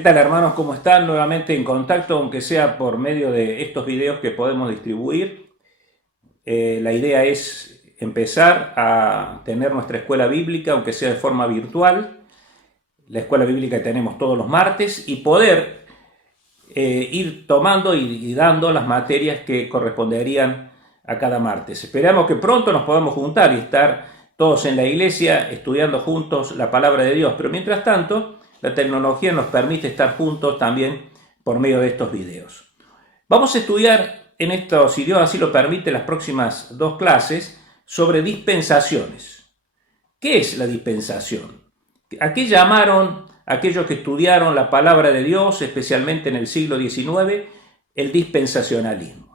¿Qué tal, hermanos? ¿Cómo están? Nuevamente en contacto, aunque sea por medio de estos videos que podemos distribuir. La idea es empezar a tener nuestra escuela bíblica, aunque sea de forma virtual. La escuela bíblica que tenemos todos los martes y poder ir tomando y dando las materias que corresponderían a cada martes. Esperamos que pronto nos podamos juntar y estar todos en la iglesia estudiando juntos la palabra de Dios. Pero mientras tanto, la tecnología nos permite estar juntos también por medio de estos videos. Vamos a estudiar en estos, si Dios así lo permite, las próximas dos clases sobre dispensaciones. ¿Qué es la dispensación? ¿A qué llamaron aquellos que estudiaron la palabra de Dios, especialmente en el siglo XIX, el dispensacionalismo?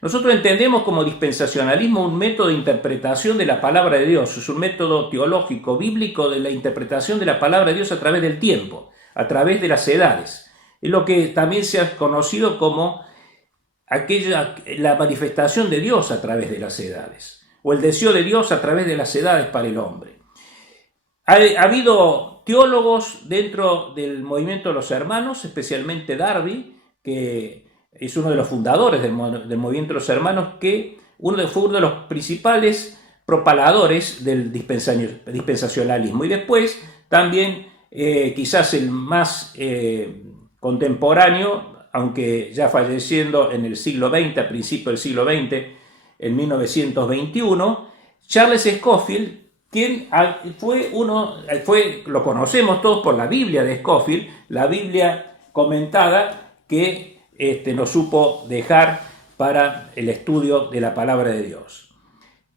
Nosotros entendemos como dispensacionalismo un método de interpretación de la palabra de Dios, es un método teológico, bíblico de la interpretación de la palabra de Dios a través del tiempo, a través de las edades. Es lo que también se ha conocido como la manifestación de Dios a través de las edades, o el deseo de Dios a través de las edades para el hombre. Ha habido teólogos dentro del movimiento de los hermanos, especialmente Darby, que es uno de los fundadores del movimiento de los hermanos, que fue uno de los principales propaladores del dispensacionalismo. Y después también quizás el más contemporáneo, aunque ya falleciendo en el siglo XX, a principios del siglo XX, en 1921, Charles Scofield, quien lo conocemos todos por la Biblia de Scofield, la Biblia comentada que nos supo dejar para el estudio de la palabra de Dios.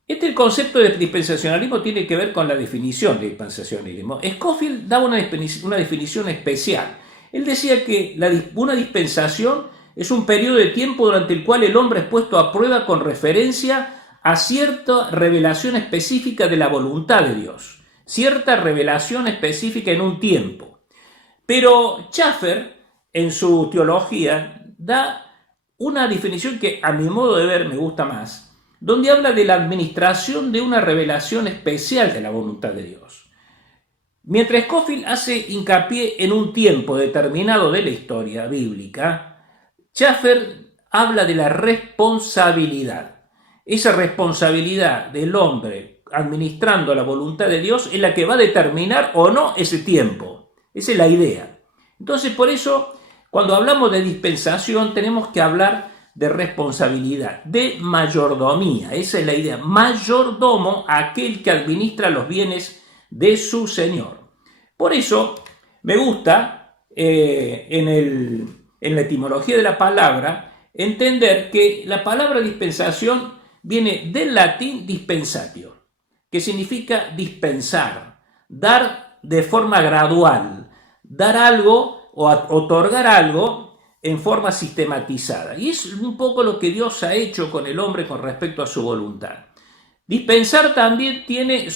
El concepto de dispensacionalismo tiene que ver con la definición de dispensacionalismo. Scofield daba una definición especial. Él decía que una dispensación es un periodo de tiempo durante el cual el hombre es puesto a prueba con referencia a cierta revelación específica de la voluntad de Dios, cierta revelación específica en un tiempo. Pero Schaeffer, en su teología, da una definición que a mi modo de ver me gusta más, donde habla de la administración de una revelación especial de la voluntad de Dios. Mientras Scofield hace hincapié en un tiempo determinado de la historia bíblica, Schaeffer habla de la responsabilidad. Esa responsabilidad del hombre administrando la voluntad de Dios es la que va a determinar o no ese tiempo. Esa es la idea. Entonces, por eso, cuando hablamos de dispensación, tenemos que hablar de responsabilidad, de mayordomía. Esa es la idea. Mayordomo, aquel que administra los bienes de su Señor. Por eso, me gusta en la etimología de la palabra entender que la palabra dispensación viene del latín dispensatio, que significa dispensar, dar de forma gradual, dar algo o otorgar algo en forma sistematizada. Y es un poco lo que Dios ha hecho con el hombre con respecto a su voluntad. Dispensar también tiene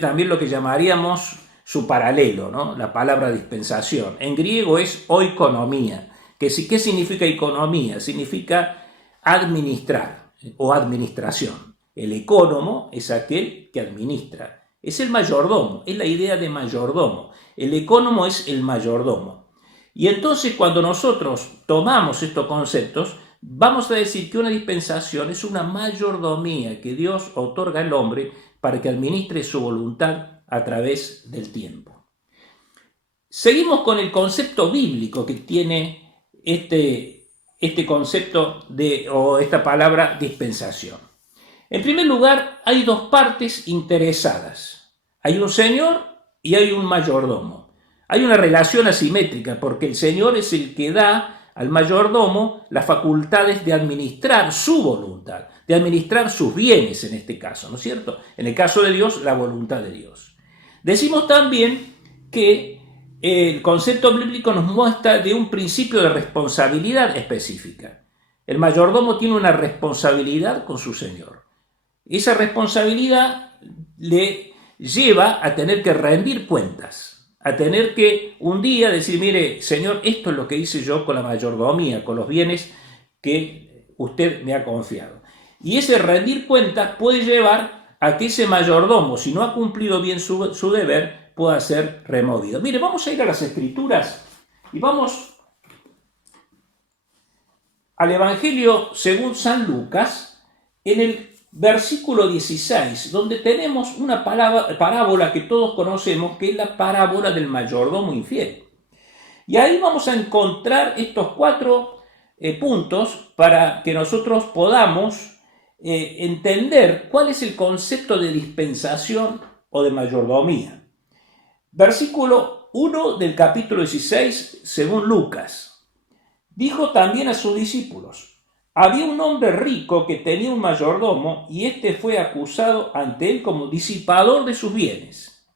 también lo que llamaríamos su paralelo, ¿no? La palabra dispensación. En griego es oikonomía. ¿Qué significa economía? Significa administrar o administración. El ecónomo es aquel que administra. Es el mayordomo, es la idea de mayordomo. El ecónomo es el mayordomo. Y entonces cuando nosotros tomamos estos conceptos, vamos a decir que una dispensación es una mayordomía que Dios otorga al hombre para que administre su voluntad a través del tiempo. Seguimos con el concepto bíblico que tiene este concepto o esta palabra dispensación. En primer lugar, hay dos partes interesadas. Hay un señor y hay un mayordomo. Hay una relación asimétrica porque el señor es el que da al mayordomo las facultades de administrar su voluntad, de administrar sus bienes en este caso, ¿no es cierto? En el caso de Dios, la voluntad de Dios. Decimos también que el concepto bíblico nos muestra de un principio de responsabilidad específica. El mayordomo tiene una responsabilidad con su señor. Esa responsabilidad le lleva a tener que rendir cuentas, a tener que un día decir, mire, señor, esto es lo que hice yo con la mayordomía, con los bienes que usted me ha confiado. Y ese rendir cuentas puede llevar a que ese mayordomo, si no ha cumplido bien su deber, pueda ser removido. Mire, vamos a ir a las Escrituras Y vamos al Evangelio según San Lucas, en el versículo 16, donde tenemos una parábola que todos conocemos, que es la parábola del mayordomo infiel. Y ahí vamos a encontrar estos 4 puntos para que nosotros podamos entender cuál es el concepto de dispensación o de mayordomía. Versículo 1 del capítulo 16, según Lucas. Dijo también a sus discípulos: había un hombre rico que tenía un mayordomo, y éste fue acusado ante él como disipador de sus bienes.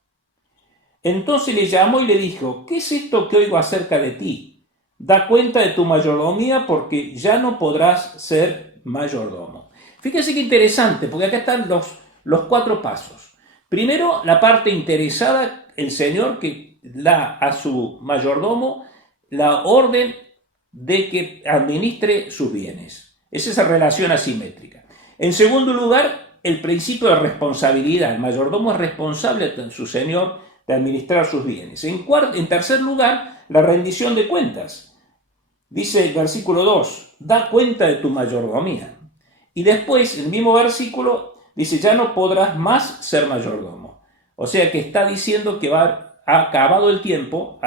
Entonces le llamó y le dijo: ¿qué es esto que oigo acerca de ti? Da cuenta de tu mayordomía, porque ya no podrás ser mayordomo. Fíjense qué interesante, porque acá están los 4 pasos. Primero, la parte interesada, el Señor que da a su mayordomo la orden de que administre sus bienes. Es esa relación asimétrica. En segundo lugar, el principio de responsabilidad. El mayordomo es responsable de su señor de administrar sus bienes. En tercer lugar, la rendición de cuentas. Dice el versículo 2, da cuenta de tu mayordomía. Y después, el mismo versículo, dice, ya no podrás más ser mayordomo. O sea que está diciendo que ha acabado el tiempo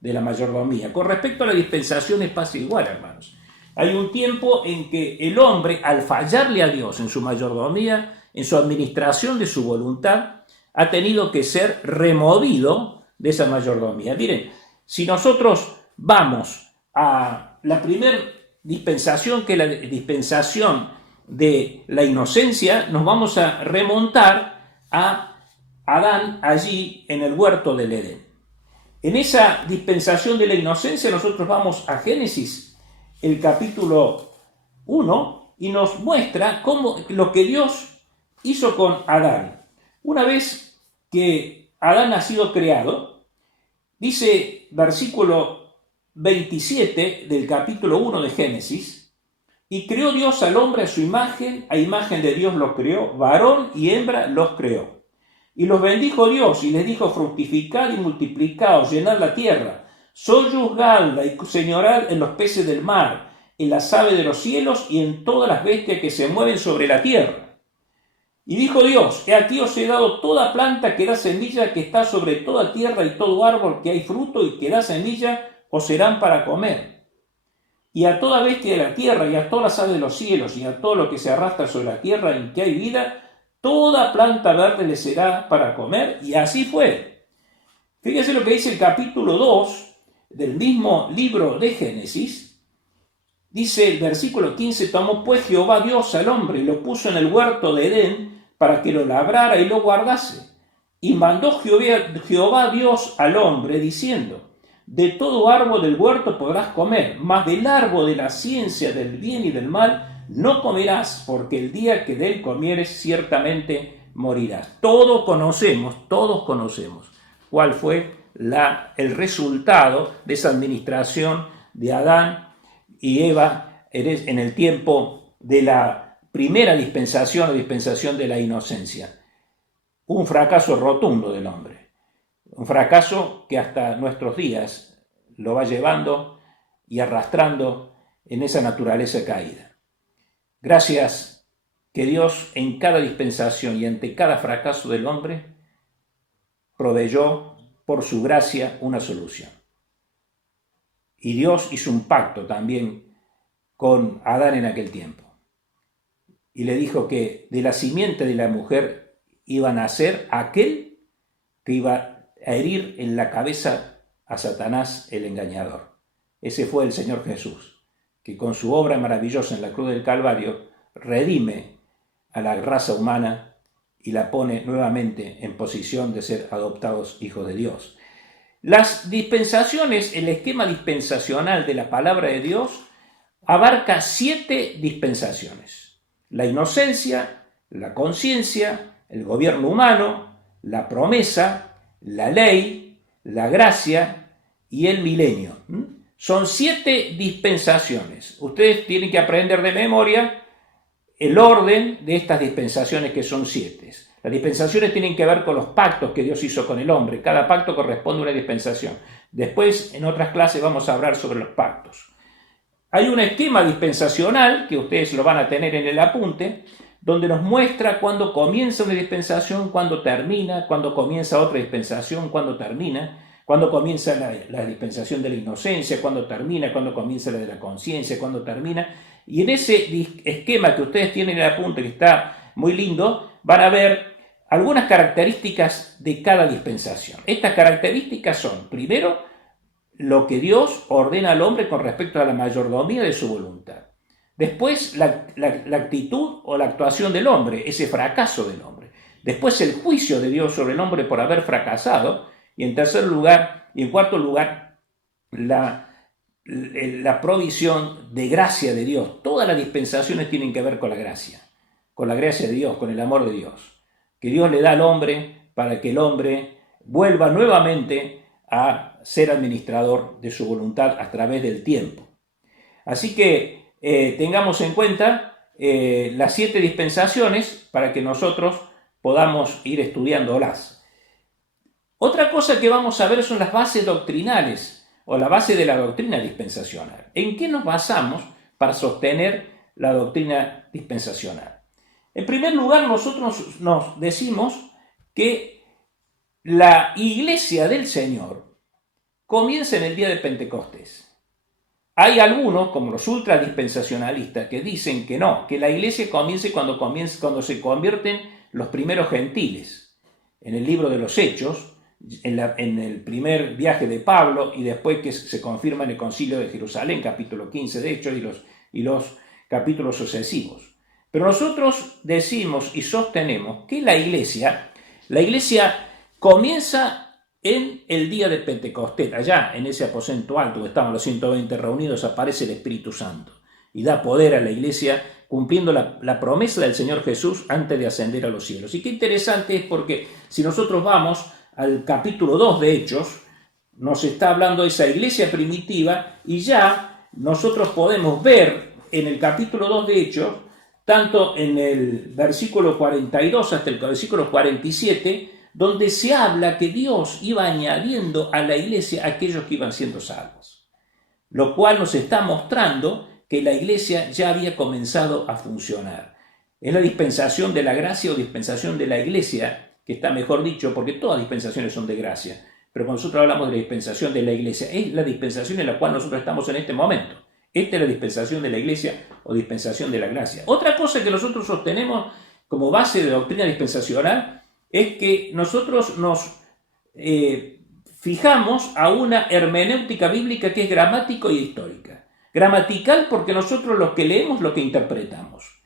de la mayordomía. Con respecto a la dispensación pasa igual, hermanos. Hay un tiempo en que el hombre, al fallarle a Dios en su mayordomía, en su administración de su voluntad, ha tenido que ser removido de esa mayordomía. Miren, si nosotros vamos a la primera dispensación, que es la dispensación de la inocencia, nos vamos a remontar a Adán allí en el huerto del Edén. En esa dispensación de la inocencia nosotros vamos a Génesis, el capítulo 1, y nos muestra lo que Dios hizo con Adán. Una vez que Adán ha sido creado, dice versículo 27 del capítulo 1 de Génesis: y creó Dios al hombre a su imagen, a imagen de Dios lo creó, varón y hembra los creó. Y los bendijo Dios y les dijo: fructificad y multiplicaos, llenad la tierra, sojuzgadla y señorad en los peces del mar, en las aves de los cielos y en todas las bestias que se mueven sobre la tierra. Y dijo Dios: he aquí os he dado toda planta que da semilla, que está sobre toda tierra, y todo árbol que hay fruto y que da semilla, os serán para comer. Y a toda bestia de la tierra, y a todas las aves de los cielos, y a todo lo que se arrastra sobre la tierra en que hay vida, toda planta verde le será para comer. Y así fue. Fíjense lo que dice el capítulo 2 del mismo libro de Génesis. Dice el versículo 15: tomó pues Jehová Dios al hombre y lo puso en el huerto de Edén para que lo labrara y lo guardase. Y mandó Jehová Dios al hombre diciendo: de todo árbol del huerto podrás comer, mas del árbol de la ciencia del bien y del mal no comerás, porque el día que de él comieres ciertamente morirás. Todos conocemos cuál fue el resultado de esa administración de Adán y Eva en el tiempo de la primera dispensación o dispensación de la inocencia. Un fracaso rotundo del hombre. Un fracaso que hasta nuestros días lo va llevando y arrastrando en esa naturaleza caída. Gracias que Dios en cada dispensación y ante cada fracaso del hombre proveyó por su gracia una solución. Y Dios hizo un pacto también con Adán en aquel tiempo. Y le dijo que de la simiente de la mujer iba a nacer aquel que iba a herir en la cabeza a Satanás el engañador. Ese fue el Señor Jesús, que con su obra maravillosa en la cruz del Calvario redime a la raza humana y la pone nuevamente en posición de ser adoptados hijos de Dios. Las dispensaciones, el esquema dispensacional de la palabra de Dios abarca 7 dispensaciones: la inocencia, la conciencia, el gobierno humano, la promesa, la ley, la gracia y el milenio. Son 7 dispensaciones. Ustedes tienen que aprender de memoria el orden de estas dispensaciones, que son 7. Las dispensaciones tienen que ver con los pactos que Dios hizo con el hombre. Cada pacto corresponde a una dispensación. Después, en otras clases, vamos a hablar sobre los pactos. Hay un esquema dispensacional, que ustedes lo van a tener en el apunte, donde nos muestra cuándo comienza una dispensación, cuándo termina, cuándo comienza otra dispensación, cuándo termina, cuándo comienza la dispensación de la inocencia, cuándo termina, cuándo comienza la de la conciencia, cuándo termina. Y en ese esquema que ustedes tienen en el apunte, que está muy lindo, van a ver algunas características de cada dispensación. Estas características son, primero, lo que Dios ordena al hombre con respecto a la mayordomía de su voluntad. Después, la actitud o la actuación del hombre, ese fracaso del hombre. Después, el juicio de Dios sobre el hombre por haber fracasado. Y en tercer lugar, y en cuarto lugar, la provisión de gracia de Dios. Todas las dispensaciones tienen que ver con la gracia de Dios, con el amor de Dios, que Dios le da al hombre para que el hombre vuelva nuevamente a ser administrador de su voluntad a través del tiempo. Así que tengamos en cuenta las 7 dispensaciones para que nosotros podamos ir estudiándolas. Otra cosa que vamos a ver son las bases doctrinales o la base de la doctrina dispensacional. ¿En qué nos basamos para sostener la doctrina dispensacional? En primer lugar, nosotros nos decimos que la iglesia del Señor comienza en el día de Pentecostés. Hay algunos, como los ultradispensacionalistas, que dicen que no, que la iglesia comienza cuando se convierten los primeros gentiles. En el libro de los Hechos, en el primer viaje de Pablo y después que se confirma en el Concilio de Jerusalén, capítulo 15 de Hechos y los capítulos sucesivos. Pero nosotros decimos y sostenemos que la iglesia comienza en el día de Pentecostés. Allá en ese aposento alto donde estaban los 120 reunidos aparece el Espíritu Santo y da poder a la iglesia cumpliendo la promesa del Señor Jesús antes de ascender a los cielos. Y qué interesante es porque si nosotros vamos al capítulo 2 de Hechos, nos está hablando de esa iglesia primitiva y ya nosotros podemos ver en el capítulo 2 de Hechos, tanto en el versículo 42 hasta el versículo 47, donde se habla que Dios iba añadiendo a la iglesia a aquellos que iban siendo salvos, lo cual nos está mostrando que la iglesia ya había comenzado a funcionar. Es la dispensación de la gracia o dispensación de la iglesia, que está mejor dicho, porque todas las dispensaciones son de gracia, pero cuando nosotros hablamos de la dispensación de la iglesia, es la dispensación en la cual nosotros estamos en este momento. Esta es la dispensación de la iglesia o dispensación de la gracia. Otra cosa que nosotros sostenemos como base de doctrina dispensacional es que nosotros nos fijamos a una hermenéutica bíblica que es gramático y histórica. Gramatical porque nosotros lo que leemos, lo que interpretamos.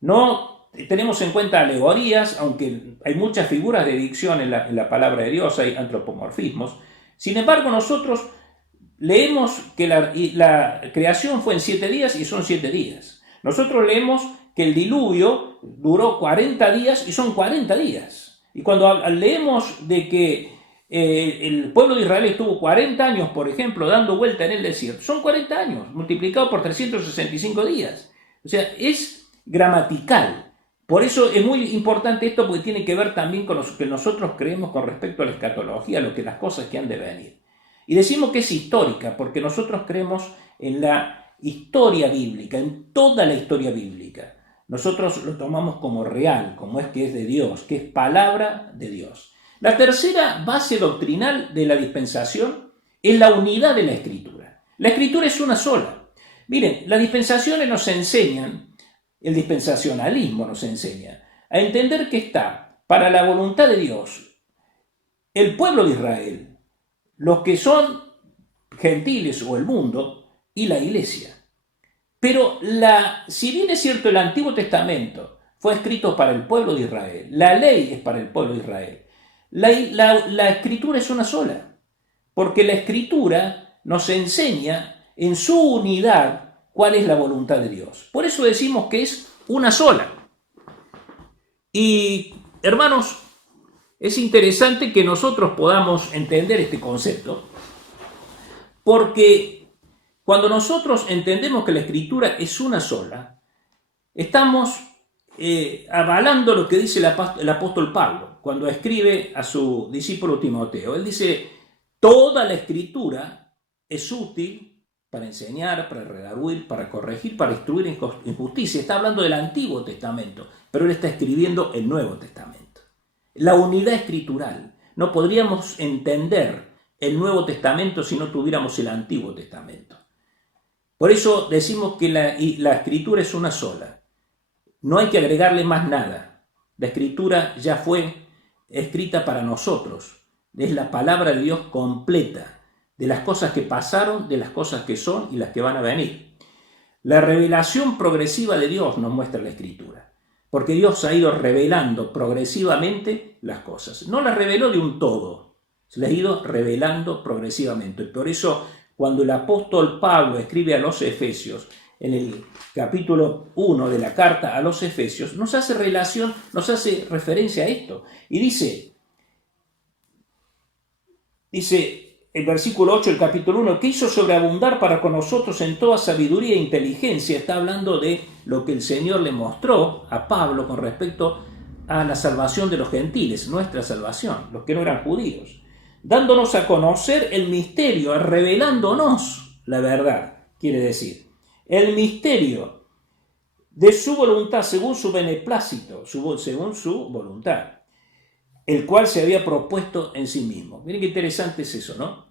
No tenemos en cuenta alegorías, aunque hay muchas figuras de dicción en la palabra de Dios, hay antropomorfismos. Sin embargo, nosotros leemos que la creación fue en 7 días y son 7 días. Nosotros leemos que el diluvio duró 40 días y son 40 días. Y cuando leemos de que el pueblo de Israel estuvo 40 años, por ejemplo, dando vuelta en el desierto, son 40 años, multiplicado por 365 días. O sea, es gramatical. Por eso es muy importante esto, porque tiene que ver también con lo que nosotros creemos con respecto a la escatología, las cosas que han de venir. Y decimos que es histórica, porque nosotros creemos en la historia bíblica, en toda la historia bíblica. Nosotros lo tomamos como real, como es que es de Dios, que es palabra de Dios. La tercera base doctrinal de la dispensación es la unidad de la Escritura. La Escritura es una sola. Miren, las dispensaciones nos enseñan, el dispensacionalismo nos enseña a entender que está para la voluntad de Dios el pueblo de Israel, los que son gentiles o el mundo y la iglesia. Pero si bien es cierto el Antiguo Testamento fue escrito para el pueblo de Israel, la ley es para el pueblo de Israel, la Escritura es una sola, porque la Escritura nos enseña en su unidad cuál es la voluntad de Dios. Por eso decimos que es una sola. Y, hermanos, es interesante que nosotros podamos entender este concepto, porque cuando nosotros entendemos que la Escritura es una sola, estamos avalando lo que dice el apóstol Pablo cuando escribe a su discípulo Timoteo. Él dice, toda la escritura es útil para enseñar, para redarguir, para corregir, para instruir en justicia. Está hablando del Antiguo Testamento, pero él está escribiendo el Nuevo Testamento. La unidad escritural. No podríamos entender el Nuevo Testamento si no tuviéramos el Antiguo Testamento. Por eso decimos que la escritura es una sola. No hay que agregarle más nada. La escritura ya fue escrita para nosotros. Es la palabra de Dios completa, de las cosas que pasaron, de las cosas que son y las que van a venir. La revelación progresiva de Dios nos muestra la escritura, porque Dios ha ido revelando progresivamente las cosas. No las reveló de un todo, se las ha ido revelando progresivamente. Por eso, cuando el apóstol Pablo escribe a los Efesios, en el capítulo 1 de la carta a los Efesios, nos hace referencia a esto. Y dice el versículo 8 del capítulo 1, que hizo sobreabundar para con nosotros en toda sabiduría e inteligencia. Está hablando de lo que el Señor le mostró a Pablo con respecto a la salvación de los gentiles, nuestra salvación, los que no eran judíos, dándonos a conocer el misterio, revelándonos la verdad, quiere decir, el misterio de su voluntad según su beneplácito, según su voluntad, el cual se había propuesto en sí mismo. Miren qué interesante es eso, ¿no?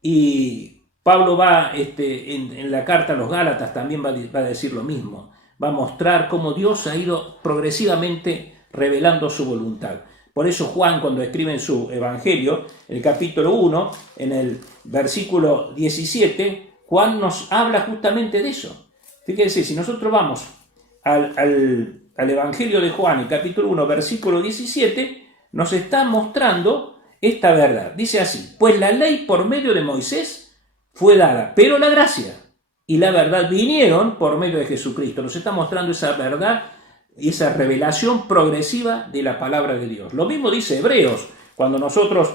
Y Pablo va, en la carta a los Gálatas también va a decir lo mismo. Va a mostrar cómo Dios ha ido progresivamente revelando su voluntad. Por eso Juan, cuando escribe en su Evangelio, el capítulo 1, en el versículo 17, Juan nos habla justamente de eso. Fíjense, si nosotros vamos al Evangelio de Juan, el capítulo 1, versículo 17, nos está mostrando esta verdad. Dice así, pues la ley por medio de Moisés fue dada, pero la gracia y la verdad vinieron por medio de Jesucristo. Nos está mostrando esa verdad y esa revelación progresiva de la palabra de Dios. Lo mismo dice Hebreos, cuando nosotros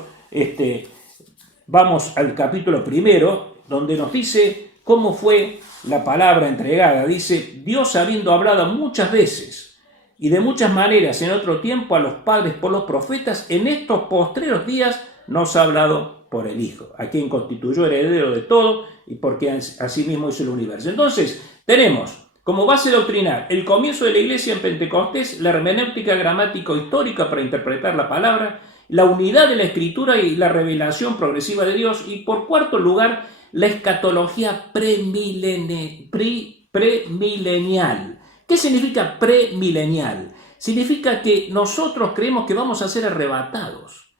vamos al capítulo 1, donde nos dice cómo fue la palabra entregada. Dice, Dios habiendo hablado muchas veces y de muchas maneras en otro tiempo a los padres por los profetas, en estos postreros días nos ha hablado por el Hijo, a quien constituyó heredero de todo y porque asimismo hizo el universo. Entonces, tenemos como base doctrinal el comienzo de la iglesia en Pentecostés, la hermenéutica gramático-histórica para interpretar la palabra, la unidad de la escritura y la revelación progresiva de Dios, y por cuarto lugar, la escatología premilenial. ¿Qué significa premilenial? Significa que nosotros creemos que vamos a ser arrebatados,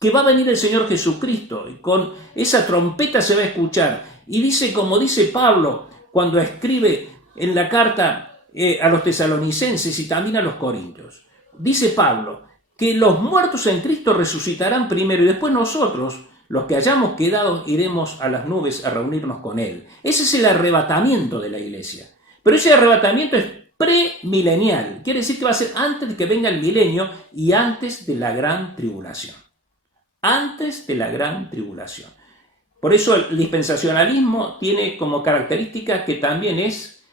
que va a venir el Señor Jesucristo y con esa trompeta se va a escuchar. Y dice, como dice Pablo cuando escribe en la carta a los tesalonicenses y también a los corintios, dice Pablo que los muertos en Cristo resucitarán primero y después nosotros, los que hayamos quedado, iremos a las nubes a reunirnos con Él. Ese es el arrebatamiento de la iglesia. Pero ese arrebatamiento es premilenial, quiere decir que va a ser antes de que venga el milenio y antes de la gran tribulación. Antes de la gran tribulación. Por eso el dispensacionalismo tiene como característica que también es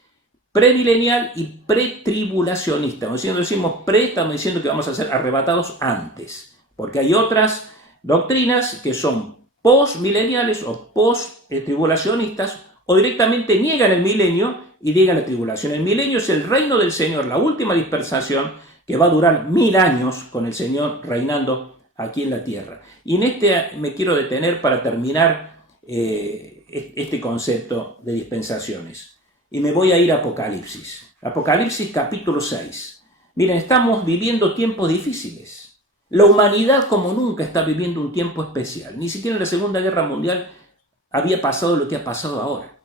premilenial y pretribulacionista. Cuando decimos pre, estamos diciendo que vamos a ser arrebatados antes, porque hay otras doctrinas que son postmileniales o posttribulacionistas, o directamente niegan el milenio y niegan la tribulación. El milenio es el reino del Señor, la última dispensación que va a durar 1000 años con el Señor reinando aquí en la tierra. Y en me quiero detener para terminar este concepto de dispensaciones. Y me voy a ir a Apocalipsis. Apocalipsis capítulo 6. Miren, estamos viviendo tiempos difíciles. La humanidad como nunca está viviendo un tiempo especial. Ni siquiera en la Segunda Guerra Mundial había pasado lo que ha pasado ahora.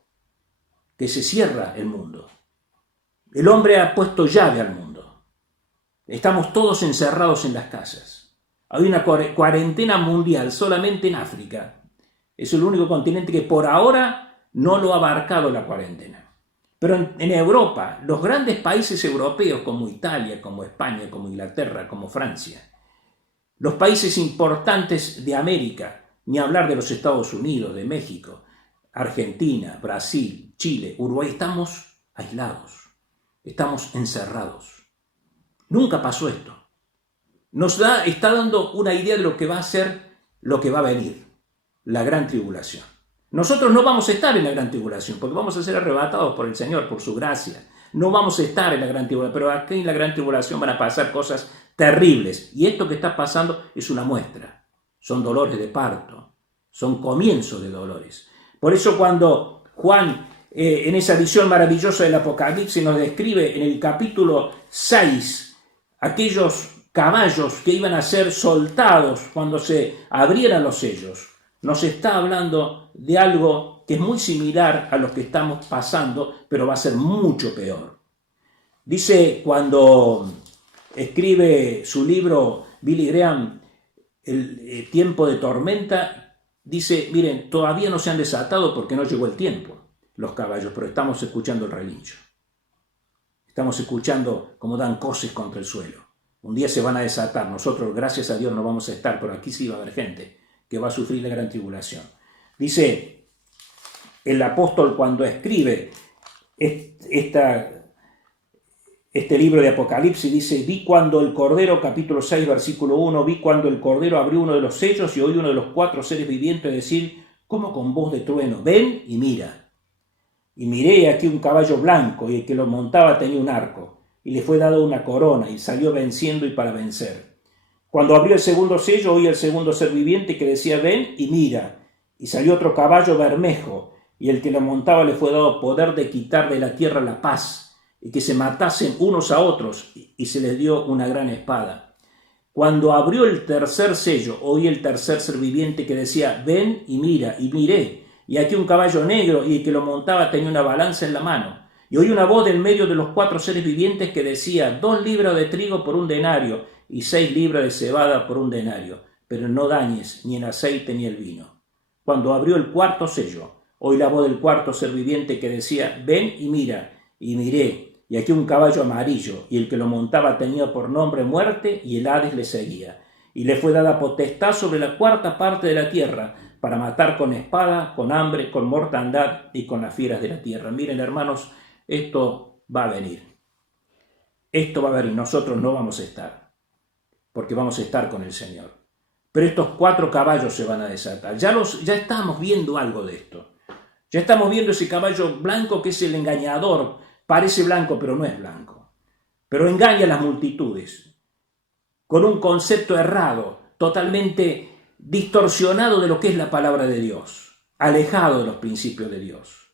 Que se cierra el mundo. El hombre ha puesto llave al mundo. Estamos todos encerrados en las casas. Hay una cuarentena mundial solamente en África. Es el único continente que por ahora no lo ha abarcado la cuarentena. Pero en Europa, los grandes países europeos como Italia, como España, como Inglaterra, como Francia, los países importantes de América, ni hablar de los Estados Unidos, de México, Argentina, Brasil, Chile, Uruguay, estamos aislados, estamos encerrados. Nunca pasó esto. Está dando una idea de lo que va a ser, lo que va a venir, la gran tribulación. Nosotros no vamos a estar en la gran tribulación, porque vamos a ser arrebatados por el Señor, por su gracia. No vamos a estar en la gran tribulación, pero aquí en la gran tribulación van a pasar cosas terribles. Y esto que está pasando es una muestra. Son dolores de parto, son comienzos de dolores. Por eso cuando Juan, en esa visión maravillosa del Apocalipsis, nos describe en el capítulo 6, aquellos caballos que iban a ser soltados cuando se abrieran los sellos, nos está hablando de algo que es muy similar a lo que estamos pasando, pero va a ser mucho peor. Dice, cuando escribe su libro Billy Graham, El tiempo de tormenta, dice, miren, todavía no se han desatado porque no llegó el tiempo los caballos, pero estamos escuchando el relincho. Estamos escuchando cómo dan coces contra el suelo. Un día se van a desatar. Nosotros, gracias a Dios, no vamos a estar, pero aquí sí va a haber gente que va a sufrir la gran tribulación. Dice el apóstol cuando escribe este libro de Apocalipsis, dice, vi cuando el Cordero, capítulo 6, versículo 1, vi cuando el Cordero abrió uno de los sellos y oí uno de los 4 seres vivientes decir, como con voz de trueno, ven y mira. Y miré aquí un caballo blanco, y el que lo montaba tenía un arco, y le fue dado una corona, y salió venciendo y para vencer. Cuando abrió el segundo sello, oí el segundo ser viviente que decía, ven y mira. Y salió otro caballo bermejo, y el que lo montaba le fue dado poder de quitar de la tierra la paz, y que se matasen unos a otros, y se les dio una gran espada. Cuando abrió el tercer sello, oí el tercer ser viviente que decía, ven y mira, y miré. Y aquí un caballo negro, y el que lo montaba tenía una balanza en la mano. Y oí una voz del medio de los 4 seres vivientes que decía, 2 libras de trigo por un denario, y 6 libras de cebada por un denario, pero no dañes ni el aceite ni el vino. Cuando abrió el cuarto sello, oí la voz del cuarto ser viviente que decía, ven y mira, y miré, y aquí un caballo amarillo, y el que lo montaba tenía por nombre muerte, y el Hades le seguía. Y le fue dada potestad sobre la 4ª parte de la tierra, para matar con espada, con hambre, con mortandad y con las fieras de la tierra. Miren, hermanos, esto va a venir. Esto va a venir, nosotros no vamos a estar, porque vamos a estar con el Señor. Pero estos 4 caballos se van a desatar. Ya estamos viendo algo de esto. Ya estamos viendo ese caballo blanco que es el engañador. Parece blanco, pero no es blanco. Pero engaña a las multitudes con un concepto errado, totalmente distorsionado de lo que es la palabra de Dios, alejado de los principios de Dios.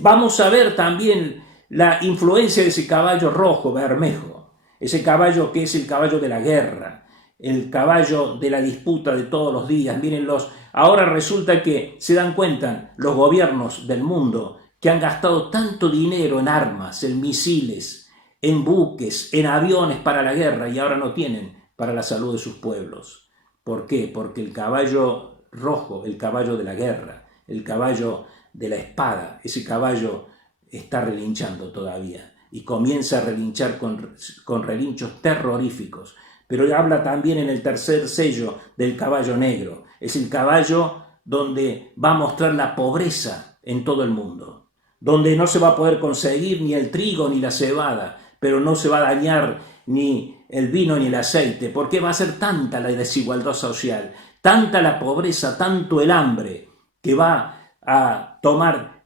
Vamos a ver también la influencia de ese caballo rojo, bermejo, ese caballo que es el caballo de la guerra, el caballo de la disputa de todos los días. Mírenlos, ahora resulta que se dan cuenta los gobiernos del mundo que han gastado tanto dinero en armas, en misiles, en buques, en aviones para la guerra y ahora no tienen para la salud de sus pueblos. ¿Por qué? Porque el caballo rojo, el caballo de la guerra, el caballo de la espada, ese caballo está relinchando todavía y comienza a relinchar con relinchos terroríficos. Pero habla también en el tercer sello del caballo negro. Es el caballo donde va a mostrar la pobreza en todo el mundo, donde no se va a poder conseguir ni el trigo ni la cebada, pero no se va a dañar ni el vino ni el aceite, porque va a ser tanta la desigualdad social, tanta la pobreza, tanto el hambre, que va a tomar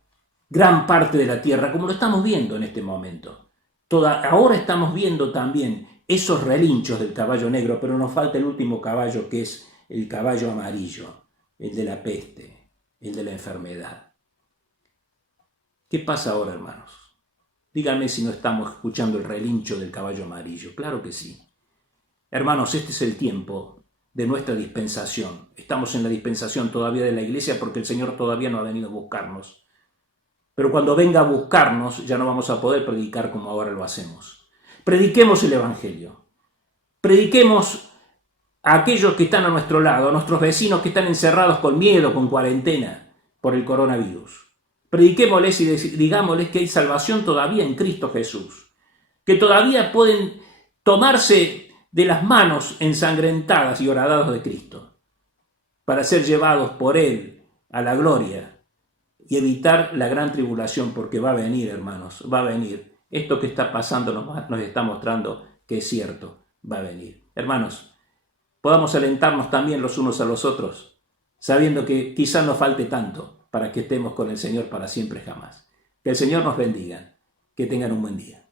gran parte de la tierra, como lo estamos viendo en este momento. Ahora estamos viendo también esos relinchos del caballo negro, pero nos falta el último caballo, que es el caballo amarillo, el de la peste, el de la enfermedad. ¿Qué pasa ahora, hermanos? Díganme si no estamos escuchando el relincho del caballo amarillo. Claro que sí. Hermanos, este es el tiempo de nuestra dispensación. Estamos en la dispensación todavía de la iglesia porque el Señor todavía no ha venido a buscarnos. Pero cuando venga a buscarnos ya no vamos a poder predicar como ahora lo hacemos. Prediquemos el Evangelio. Prediquemos a aquellos que están a nuestro lado, a nuestros vecinos que están encerrados con miedo, con cuarentena por el coronavirus. Prediquémosles y digámosles que hay salvación todavía en Cristo Jesús, que todavía pueden tomarse de las manos ensangrentadas y horadadas de Cristo para ser llevados por Él a la gloria y evitar la gran tribulación, porque va a venir, hermanos, va a venir. Esto que está pasando nos está mostrando que es cierto, va a venir. Hermanos, podamos alentarnos también los unos a los otros, sabiendo que quizás nos falte tanto para que estemos con el Señor para siempre jamás. Que el Señor nos bendiga. Que tengan un buen día.